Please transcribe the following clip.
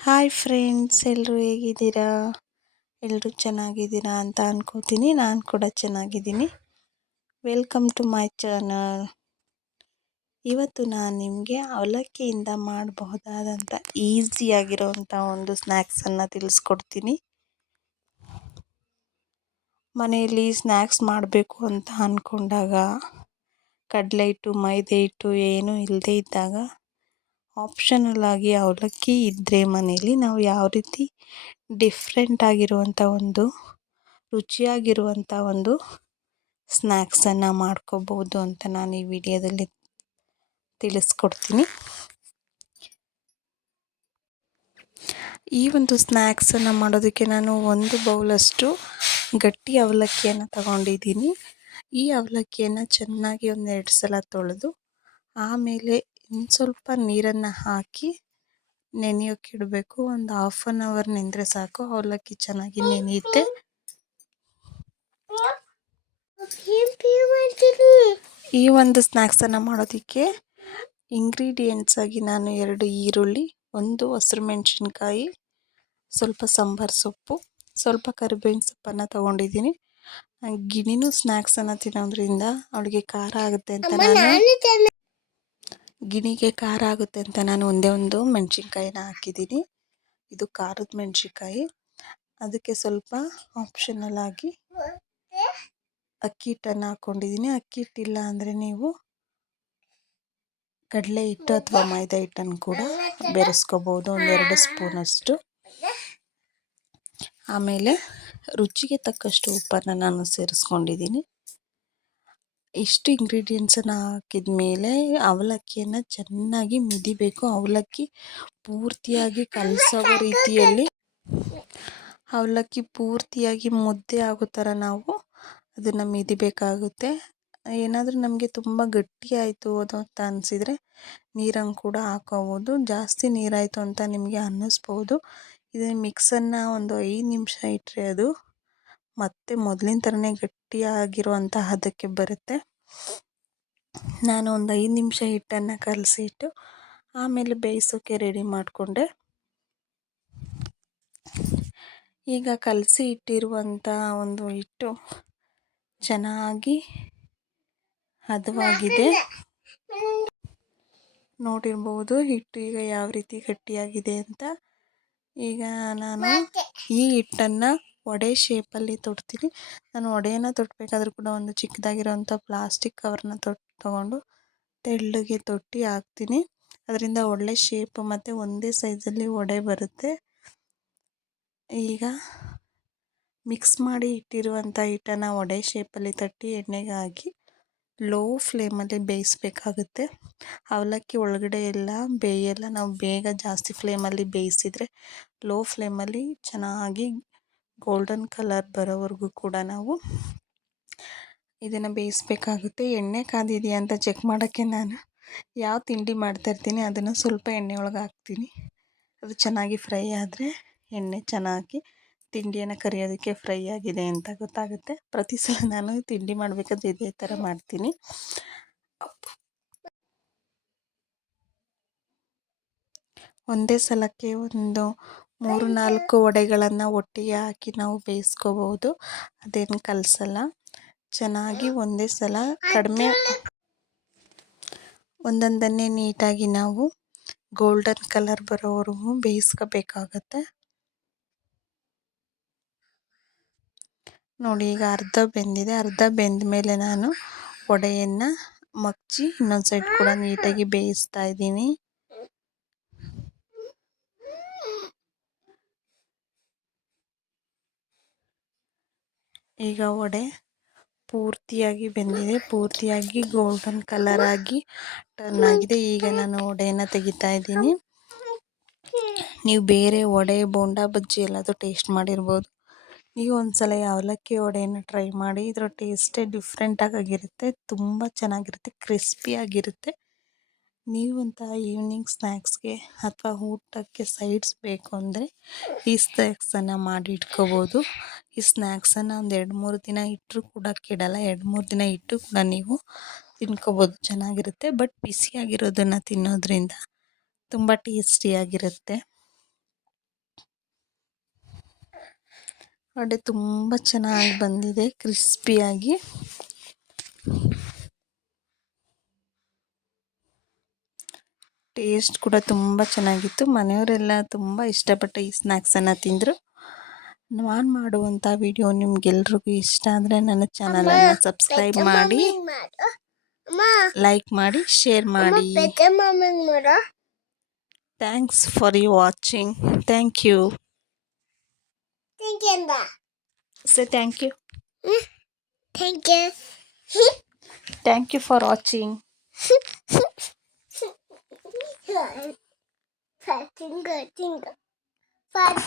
Hi friends ಎಲ್ಲರೂ ಹೇಗಿದ್ದೀರಾ? ಎಲ್ಲರೂ ಚೆನ್ನಾಗಿದ್ದೀರಾ ಅಂತ ಅನ್ಕೋತೀನಿ. ನಾನು ಕೂಡ ಚೆನ್ನಾಗಿದ್ದೀನಿ. ವೆಲ್ಕಮ್ ಟು ಮೈ ಚಾನಲ್ ಇವತ್ತು ನಾನು ನಿಮಗೆ ಅವಲಕ್ಕಿಯಿಂದ ಮಾಡಬಹುದಾದಂಥ ಈಸಿಯಾಗಿರೋವಂಥ ಒಂದು ಸ್ನ್ಯಾಕ್ಸನ್ನು ತಿಳಿಸ್ಕೊಡ್ತೀನಿ. ಮನೆಯಲ್ಲಿ ಸ್ನ್ಯಾಕ್ಸ್ ಮಾಡಬೇಕು ಅಂತ ಅಂದ್ಕೊಂಡಾಗ ಕಡಲೆ ಹಿಟ್ಟು, ಮೈದೆ ಹಿಟ್ಟು ಏನೂ ಇಲ್ಲದೇ ಇದ್ದಾಗ ಆಪ್ಷನಲ್ ಆಗಿ ಅವಲಕ್ಕಿ ಇದ್ದರೆ ಮನೆಯಲ್ಲಿ ನಾವು ಯಾವ ರೀತಿ ಡಿಫ್ರೆಂಟ್ ಆಗಿರುವಂಥ ಒಂದು ರುಚಿಯಾಗಿರುವಂಥ ಒಂದು ಸ್ನ್ಯಾಕ್ಸನ್ನು ಮಾಡ್ಕೋಬೋದು ಅಂತ ನಾನು ಈ ವಿಡಿಯೋದಲ್ಲಿ ತಿಳಿಸ್ಕೊಡ್ತೀನಿ. ಈ ಒಂದು ಸ್ನ್ಯಾಕ್ಸನ್ನು ಮಾಡೋದಕ್ಕೆ ನಾನು ಒಂದು ಬೌಲಷ್ಟು ಗಟ್ಟಿ ಅವಲಕ್ಕಿಯನ್ನು ತಗೊಂಡಿದ್ದೀನಿ. ಈ ಅವಲಕ್ಕಿಯನ್ನು ಚೆನ್ನಾಗಿ ಒಂದೆರಡು ಸಲ ತೊಳೆದು ಆಮೇಲೆ ಸ್ವಲ್ಪ ನೀರನ್ನು ಹಾಕಿ ನೆನೆಯೋಕೆ ಇಡಬೇಕು. ಒಂದು ಹಾಫ್ ಆನ್ ಅವರ್ ನೆಂದರೆ ಸಾಕು. ಅವಲಕ್ಕಿ ಚೆನ್ನಾಗಿ ನೆನೆಯುತ್ತೆ. ಈ ಒಂದು ಸ್ನ್ಯಾಕ್ಸನ್ನು ಮಾಡೋದಕ್ಕೆ ಇಂಗ್ರೀಡಿಯೆಂಟ್ಸಾಗಿ ನಾನು ಎರಡು ಈರುಳ್ಳಿ ಒಂದು ಹಸಿರು ಮೆಣಸಿನ್ಕಾಯಿ ಸ್ವಲ್ಪ ಸಾಂಬಾರು ಸೊಪ್ಪು ಸ್ವಲ್ಪ ಕರಿಬೇವಿನ ಸೊಪ್ಪನ್ನು ತೊಗೊಂಡಿದ್ದೀನಿ. ಗಿಣಿನೂ ಸ್ನ್ಯಾಕ್ಸನ್ನು ತಿನ್ನೋದ್ರಿಂದ ಅವಳಿಗೆ ಖಾರ ಆಗುತ್ತೆ ಅಂತ ನಾನು ಗಿಣಿಗೆ ಖಾರ ಆಗುತ್ತೆ ಅಂತ ನಾನು ಒಂದೇ ಒಂದು ಮೆಣಸಿನ್ಕಾಯಿನ ಹಾಕಿದ್ದೀನಿ. ಇದು ಖಾರದ ಮೆಣಸಿನ್ಕಾಯಿ. ಅದಕ್ಕೆ ಸ್ವಲ್ಪ ಆಪ್ಷನಲ್ ಆಗಿ ಅಕ್ಕಿ ಹಿಟ್ಟನ್ನು ಹಾಕ್ಕೊಂಡಿದ್ದೀನಿ ಅಕ್ಕಿ ಹಿಟ್ಟಿಲ್ಲ ಅಂದರೆ ನೀವು ಕಡಲೆ ಹಿಟ್ಟು ಅಥವಾ ಮೈದಾ ಹಿಟ್ಟನ್ನು ಕೂಡ ಬೆರೆಸ್ಕೋಬೋದು. ಒಂದೆರಡು ಸ್ಪೂನಷ್ಟು ಆಮೇಲೆ ರುಚಿಗೆ ತಕ್ಕಷ್ಟು ಉಪ್ಪನ್ನು ನಾನು ಸೇರಿಸ್ಕೊಂಡಿದ್ದೀನಿ. ಇಷ್ಟು ಇಂಗ್ರೀಡಿಯೆಂಟ್ಸನ್ನು ಹಾಕಿದ ಮೇಲೆ ಅವಲಕ್ಕಿಯನ್ನು ಚೆನ್ನಾಗಿ ಮಿದಿಬೇಕು. ಅವಲಕ್ಕಿ ಪೂರ್ತಿಯಾಗಿ ಕಲಸೋ ರೀತಿಯಲ್ಲಿ ಅವಲಕ್ಕಿ ಪೂರ್ತಿಯಾಗಿ ಮುದ್ದೆ ಆಗೋ ಥರ ನಾವು ಅದನ್ನು ಮಿದಿಬೇಕಾಗುತ್ತೆ. ಏನಾದರೂ ನಮಗೆ ತುಂಬ ಗಟ್ಟಿ ಆಯಿತು ಅದು ಅಂತ ಅನಿಸಿದರೆ ನೀರನ್ನು ಕೂಡ ಹಾಕೋಬೋದು. ಜಾಸ್ತಿ ನೀರಾಯಿತು ಅಂತ ನಿಮಗೆ ಅನ್ನಿಸ್ಬೋದು. ಇದು ಮಿಕ್ಸನ್ನು ಒಂದು ಐದು ನಿಮಿಷ ಇಟ್ಟರೆ ಅದು ಮತ್ತೆ ಮೊದಲಿನ ಥರನೇ ಗಟ್ಟಿಯಾಗಿರುವಂಥ ಹದಕ್ಕೆ ಬರುತ್ತೆ. ನಾನು ಒಂದು ಐದು ನಿಮಿಷ ಹಿಟ್ಟನ್ನು ಕಲಸಿಟ್ಟು ಆಮೇಲೆ ಬೇಯಿಸೋಕ್ಕೆ ರೆಡಿ ಮಾಡಿಕೊಂಡೆ. ಈಗ ಕಲಸಿ ಇಟ್ಟಿರುವಂಥ ಒಂದು ಹಿಟ್ಟು ಚೆನ್ನಾಗಿ ಹದವಾಗಿದೆ. ನೋಡಿರ್ಬೋದು ಹಿಟ್ಟು ಈಗ ಯಾವ ರೀತಿ ಗಟ್ಟಿಯಾಗಿದೆ ಅಂತ. ಈಗ ನಾನು ಈ ಹಿಟ್ಟನ್ನು ವಡೆ ಶೇಪಲ್ಲಿ ತೊಡ್ತೀನಿ. ನಾನು ವಡೆಯನ್ನು ತೊಟ್ಟಬೇಕಾದ್ರೂ ಕೂಡ ಒಂದು ಚಿಕ್ಕದಾಗಿರೋವಂಥ ಪ್ಲಾಸ್ಟಿಕ್ ಕವರ್ನ ತೊಟ್ಟು ತೊಗೊಂಡು ತೆಳ್ಳಗೆ ತೊಟ್ಟಿ ಹಾಕ್ತೀನಿ. ಅದರಿಂದ ಒಳ್ಳೆ ಶೇಪ್ ಮತ್ತು ಒಂದೇ ಸೈಜಲ್ಲಿ ವಡೆ ಬರುತ್ತೆ. ಈಗ ಮಿಕ್ಸ್ ಮಾಡಿ ಇಟ್ಟಿರುವಂಥ ಹಿಟ್ಟನ್ನು ವಡೆ ಶೇಪಲ್ಲಿ ತಟ್ಟಿ ಎಣ್ಣೆಗೆ ಹಾಕಿ ಲೋ ಫ್ಲೇಮಲ್ಲಿ ಬೇಯಿಸ್ಬೇಕಾಗುತ್ತೆ. ಅವಲಕ್ಕಿ ಒಳಗಡೆ ಎಲ್ಲ ಬೇಯೆಲ್ಲ, ನಾವು ಬೇಗ ಜಾಸ್ತಿ ಫ್ಲೇಮಲ್ಲಿ ಬೇಯಿಸಿದರೆ ಲೋ ಫ್ಲೇಮಲ್ಲಿ ಚೆನ್ನಾಗಿ ಗೋಲ್ಡನ್ ಕಲರ್ ಬರೋವರೆಗೂ ಕೂಡ ನಾವು ಇದನ್ನು ಬೇಯಿಸ್ಬೇಕಾಗುತ್ತೆ. ಎಣ್ಣೆ ಕಾದಿದೆಯಾ ಅಂತ ಚೆಕ್ ಮಾಡೋಕ್ಕೆ ನಾನು ಯಾವ ತಿಂಡಿ ಮಾಡ್ತಾಯಿರ್ತೀನಿ ಅದನ್ನು ಸ್ವಲ್ಪ ಎಣ್ಣೆ ಒಳಗೆ ಹಾಕ್ತೀನಿ. ಅದು ಚೆನ್ನಾಗಿ ಫ್ರೈ ಆದರೆ ಎಣ್ಣೆ ಚೆನ್ನಾಗಿ ತಿಂಡಿಯನ್ನು ಕರಿಯೋದಕ್ಕೆ ಫ್ರೈ ಆಗಿದೆ ಅಂತ ಗೊತ್ತಾಗುತ್ತೆ. ಪ್ರತಿ ಸಲ ನಾನು ತಿಂಡಿ ಮಾಡಬೇಕಾದ್ರೆ ಇದೇ ಥರ ಮಾಡ್ತೀನಿ. ಒಂದೇ ಸಲಕ್ಕೆ ಒಂದು ಮೂರು ನಾಲ್ಕು ವಡೆಗಳನ್ನು ಒಟ್ಟಿಗೆ ಹಾಕಿ ನಾವು ಬೇಯಿಸ್ಕೋಬೋದು ಅದೇನು ಕಲಸಲ್ಲ. ಚೆನ್ನಾಗಿ ಒಂದೇ ಸಲ ಕಡಿಮೆ ಒಂದೊಂದನ್ನೇ ನೀಟಾಗಿ ನಾವು ಗೋಲ್ಡನ್ ಕಲರ್ ಬರೋವರೆಗೂ ಬೇಯಿಸ್ಕೋಬೇಕಾಗತ್ತೆ. ನೋಡಿ, ಈಗ ಅರ್ಧ ಬೆಂದಿದೆ. ಅರ್ಧ ಬೆಂದ ಮೇಲೆ ನಾನು ವಡೆಯನ್ನು ಮಗ್ಚಿ ಇನ್ನೊಂದು ಸೈಡ್ ಕೂಡ ನೀಟಾಗಿ ಬೇಯಿಸ್ತಾ ಇದ್ದೀನಿ. ಈಗ ವಡೆ ಪೂರ್ತಿಯಾಗಿ ಬೆಂದಿದೆ. ಪೂರ್ತಿಯಾಗಿ ಗೋಲ್ಡನ್ ಕಲರ್ ಆಗಿ ಟರ್ನ್ ಆಗಿದೆ. ಈಗ ನಾನು ವಡೆಯನ್ನು ತೆಗಿತಾ ಇದ್ದೀನಿ. ನೀವು ಬೇರೆ ವಡೆ, ಬೋಂಡಾ, ಬಜ್ಜಿ ಎಲ್ಲಾದರೂ ಟೇಸ್ಟ್ ಮಾಡಿರ್ಬೋದು. ನೀವು ಒಂದ್ಸಲ ಅವಲಕ್ಕಿ ವಡೆಯನ್ನು ಟ್ರೈ ಮಾಡಿ, ಇದರ ಟೇಸ್ಟೇ ಡಿಫ್ರೆಂಟಾಗಿರುತ್ತೆ ತುಂಬ ಚೆನ್ನಾಗಿರುತ್ತೆ ಕ್ರಿಸ್ಪಿಯಾಗಿರುತ್ತೆ ನೀವಂತಹ ಈವ್ನಿಂಗ್ ಸ್ನ್ಯಾಕ್ಸ್ಗೆ ಅಥವಾ ಊಟಕ್ಕೆ ಸೈಡ್ಸ್ ಬೇಕು ಅಂದರೆ ಈ ಸ್ನ್ಯಾಕ್ಸನ್ನು ಮಾಡಿ ಇಟ್ಕೋಬೋದು. ಈ ಸ್ನ್ಯಾಕ್ಸನ್ನು ಒಂದು ಎರಡು ಮೂರು ದಿನ ಇಟ್ಟರೂ ಕೂಡ ಕೆಡಲ್ಲ, ಎರಡು ಮೂರು ದಿನ ಇಟ್ಟು ಕೂಡ ನೀವು ತಿನ್ಕೋಬೋದು. ಚೆನ್ನಾಗಿರುತ್ತೆ. ಬಟ್ ಬಿಸಿಯಾಗಿರೋದನ್ನು ತಿನ್ನೋದ್ರಿಂದ ತುಂಬ ಟೇಸ್ಟಿಯಾಗಿರುತ್ತೆ ಅಡೆ ತುಂಬ ಚೆನ್ನಾಗಿ ಬಂದಿದೆ ಕ್ರಿಸ್ಪಿಯಾಗಿ ಟೇಸ್ಟ್ ಕೂಡ ತುಂಬ ಚೆನ್ನಾಗಿತ್ತು. ಮನೆಯವರೆಲ್ಲ ತುಂಬ ಇಷ್ಟಪಟ್ಟು ಈ ಸ್ನ್ಯಾಕ್ಸನ್ನು ತಿಂದರು. ನಾನು ಮಾಡುವಂಥ ವಿಡಿಯೋ ನಿಮ್ಗೆಲ್ರಿಗೂ ಇಷ್ಟ ಅಂದರೆ ನನ್ನ ಚಾನಲನ್ನು ಸಬ್ಸ್ಕ್ರೈಬ್ ಮಾಡಿ ಲೈಕ್ ಮಾಡಿ. ಶೇರ್ ಮಾಡಿ thanks for you watching thank you ಅಂದ thank you thank you thank you for watching 鸡犬反正个这个反